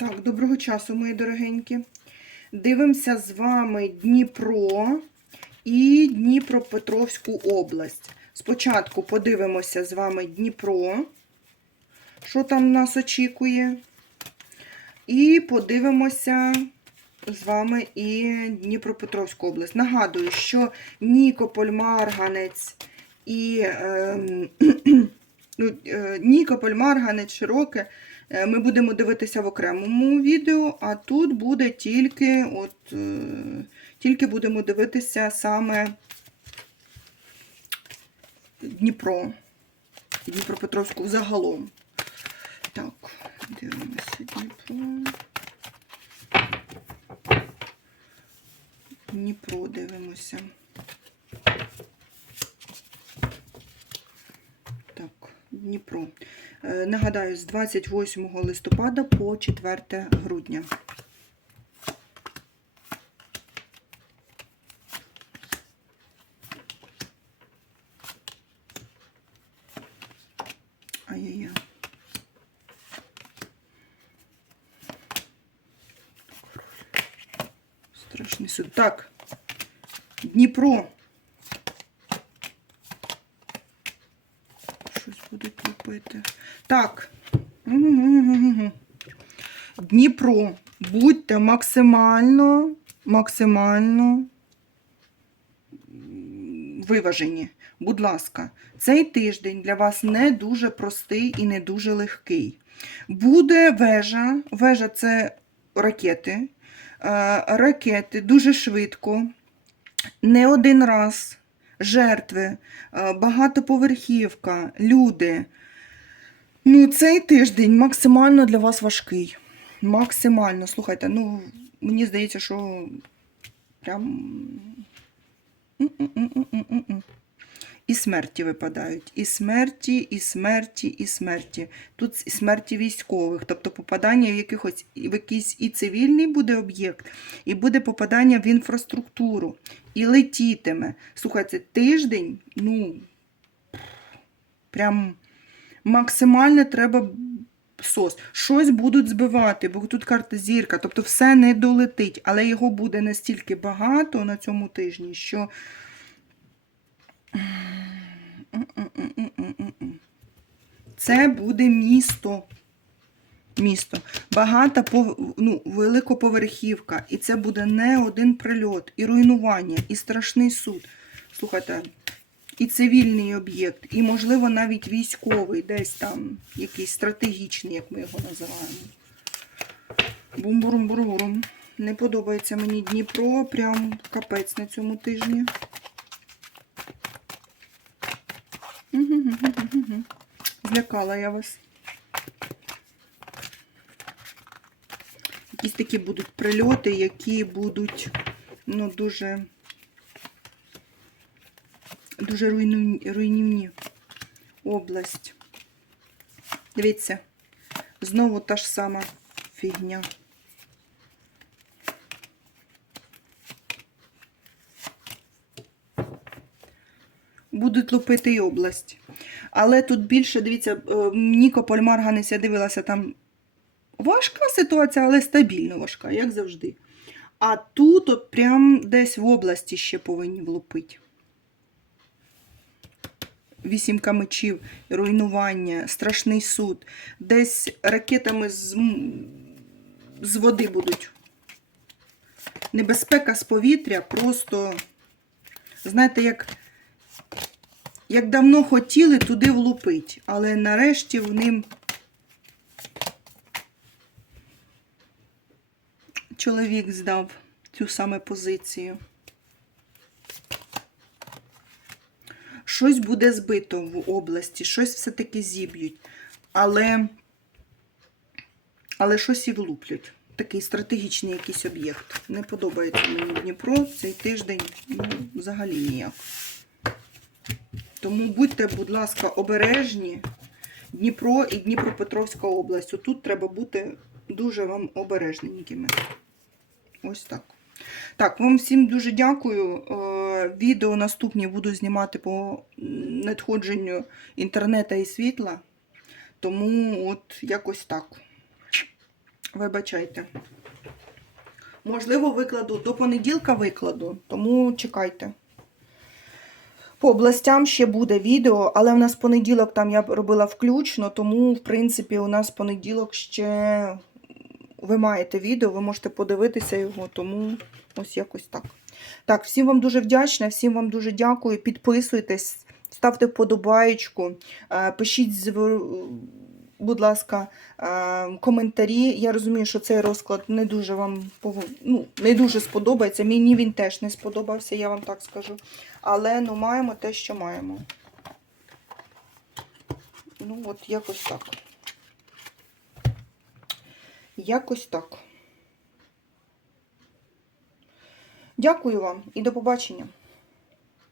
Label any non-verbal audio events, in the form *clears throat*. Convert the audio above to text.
Так, доброго часу, мої дорогенькі. Дивимося з вами Дніпро і Дніпропетровську область. Спочатку подивимося з вами Дніпро, що там нас очікує. І подивимося з вами і Дніпропетровську область. Нагадую, що Нікополь, Марганець і *clears throat* ну, е, Нікополь, Марганець, Широке. Е, Ми будемо дивитися в окремому відео, а тут буде тільки, от, е, тільки будемо дивитися саме Дніпро, Дніпропетровську загалом. Так, дивимося Дніпро. Дніпро дивимося. Так, Дніпро. Е, Нагадаю, з 28 листопада по 4 грудня. Ай-яй-яй. Страшний суд. Так. Дніпро. Щось будуть. Так. Дніпро. Будьте максимально, максимально виважені. Будь ласка, цей тиждень для вас не дуже простий і не дуже легкий. Буде вежа. Вежа це ракети. Е, Ракети дуже швидко, не один раз. Жертви, е, багатоповерхівка, люди. Ну, цей тиждень максимально для вас важкий. Максимально. Слухайте, ну, мені здається, що прям. І смерті випадають. І смерті, і смерті, і смерті. Тут і смерті військових, тобто попадання в якихось в якийсь і цивільний буде об'єкт, і буде попадання в інфраструктуру, і летітиме. Слухайте, тиждень, ну прям максимально треба сос. Щось будуть збивати, бо тут карта зірка, тобто все не долетить, але його буде настільки багато на цьому тижні, що. Це буде місто. Місто. Багата ну, великоповерхівка. І це буде не один прильот, і руйнування, і страшний суд. Слухайте, і цивільний об'єкт, і, можливо, навіть військовий, десь там, якийсь стратегічний, як ми його називаємо. Бум-бурум-бурум. Не подобається мені Дніпро, прям капець на цьому тижні. Злякала я вас. Якісь такі будуть прильоти, які будуть ну, дуже, дуже руйнівні, область. Дивіться, знову та ж сама фігня. Будуть лупити і область. Але тут більше, дивіться, е, Нікополь Марганець, я дивилася, там важка ситуація, але стабільно важка, як завжди. А тут от прям десь в області ще повинні влупити. Вісімка мечів, руйнування, страшний суд. Десь ракетами з, з води будуть. Небезпека з повітря просто, знаєте, як як давно хотіли туди влупити, але нарешті в ним чоловік здав цю саме позицію. Щось буде збито в області, щось все-таки зіб'ють, але, але щось і влуплять. Такий стратегічний якийсь об'єкт. Не подобається мені Дніпро цей тиждень ну, взагалі ніяк. Тому будьте, будь ласка, обережні. Дніпро і Дніпропетровська область. Отут треба бути дуже вам обережненькими. Ось так. Так, вам всім дуже дякую. Відео наступні буду знімати по надходженню інтернету і світла. Тому от якось так. Вибачайте. Можливо, викладу до понеділка викладу, тому чекайте. По областям ще буде відео, але в нас понеділок там я робила включно, тому, в принципі, у нас понеділок ще ви маєте відео, ви можете подивитися його, тому ось якось так. Так, всім вам дуже вдячна, всім вам дуже дякую. Підписуйтесь, ставте вподобаєчку, е, пишіть, будь ласка, е, коментарі. Я розумію, що цей розклад не дуже вам ну, не дуже сподобається. Мені він теж не сподобався, я вам так скажу. Але ну, маємо те, що маємо. Ну, от якось так. Якось так. Дякую вам і до побачення.